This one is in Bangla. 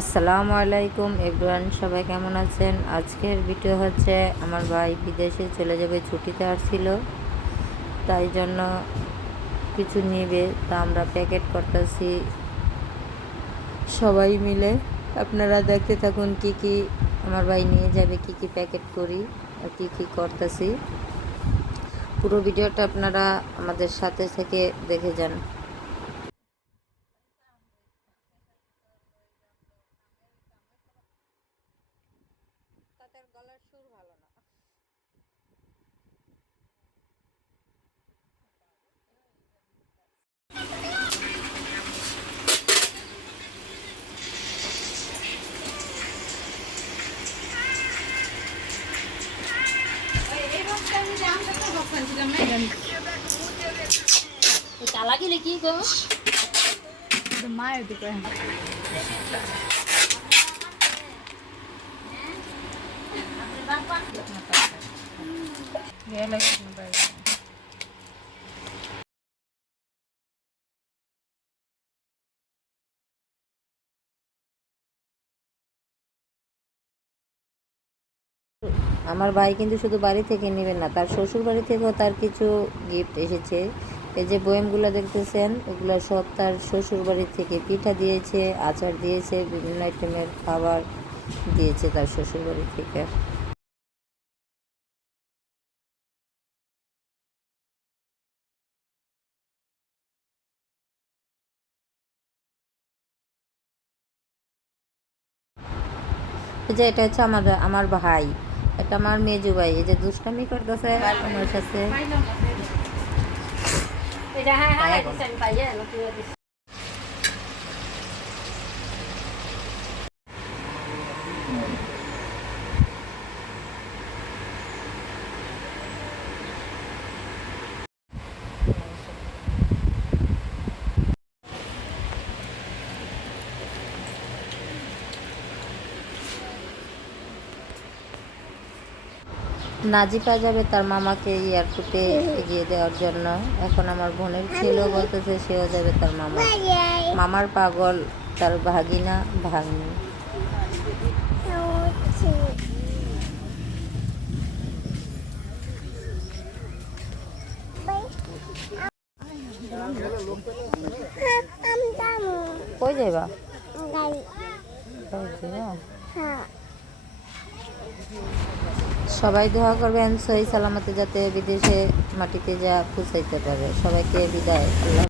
আসসালামু আলাইকুম এভরিওয়ান, সবাই কেমন আছেন? আজকের ভিডিও হচ্ছে আমার ভাই বিদেশে চলে যাবে, ছুটিতে আসছিল। তাই জন্য কিছু নেবে, তা আমরা প্যাকেট করতেছি। সবাই মিলে আপনারা দেখতে থাকুন কি কি আমার ভাই নিয়ে যাবে, কি কি প্যাকেট করি আর কি কি করতেছি। পুরো ভিডিওটা আপনারা আমাদের সাথে থেকে দেখে যান। সুর ভালো না চালা গেলে কি গো মায়ের দিকে আমার ভাই কিন্তু শুধু বাড়ি থেকে নেবেন না, তার শ্বশুর বাড়ি থেকেও তার কিছু গিফট এসেছে। এই যে বয়েমগুলো দেখতেছেন, এগুলো সব তার শ্বশুর বাড়ি থেকে পিঠা দিয়েছে, আচার দিয়েছে, বিভিন্ন আইটেমের খাবার দিয়েছে তার শ্বশুর বাড়ি থেকে। যে এটা হচ্ছে আমার আমার ভাই, এটা আমার মেজু ভাই, এই যে দুষ্টামি করতেছে আমার সাথে নাজিপা যাবে তার মামাকে এয়ারপোর্টে এগিয়ে দেওয়ার জন্য। এখন আমার বোনের ছেলেও বলতেছে সেও যাবে তার মামা মামার পাগল তার ভাগিনা ভাগ্নি। কই যাইবা? যাইবা? সবাই দোয়া করবেন সহি সালামতে যাতে বিদেশে মাটিতে যা পৌঁছাইতে পারে। সবাইকে বিদায়। আল্লাহ